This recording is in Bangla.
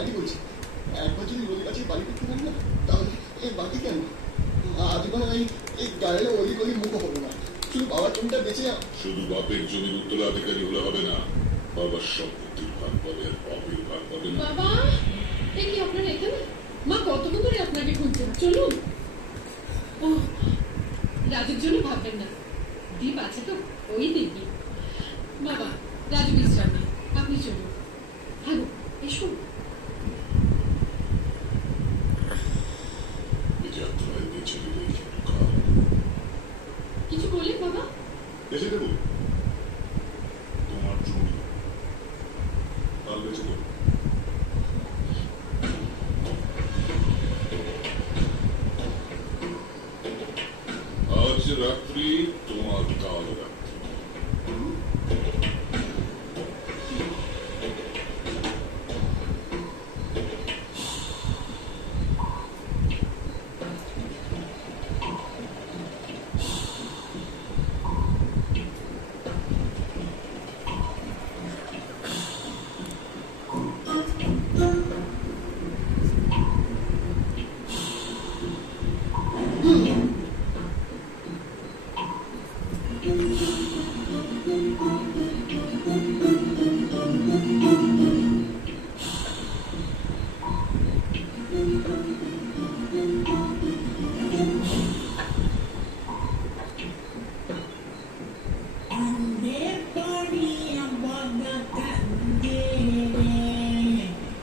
আগে বলছি, একবার যদি রোগীর কাছে বাড়ি করতে পারি না, তাহলে এই বাকি কেন আজীবন আমি এই গায়ে ওই গলি মুখ হবো না। শুধু বাবার জমিটা বেঁচে যাও। শুধু বাপের জমির উত্তরাধিকারী হলে হবে না, বাবার সম্পত্তির ভাগ পাবে আর বাপের ভাগ পাবে না। বাবা, এ কি আপনার এখানে? মা কতক্ষণ ধরে আপনাকে খুঁজছে। চলুন। ও, রাজুর জন্য ভাববেন না, দীপ আছে তো, ওই দিবি। বাবা, রাজু বিশ্রাম নেই, আপনি চলুন। হ্যালো, এসো। কিছু বললেন বাবা? বেঁচে দেবো তোমার জমি, কাল বেঁচে দেবো। আজ রাত্রি তোমার কাল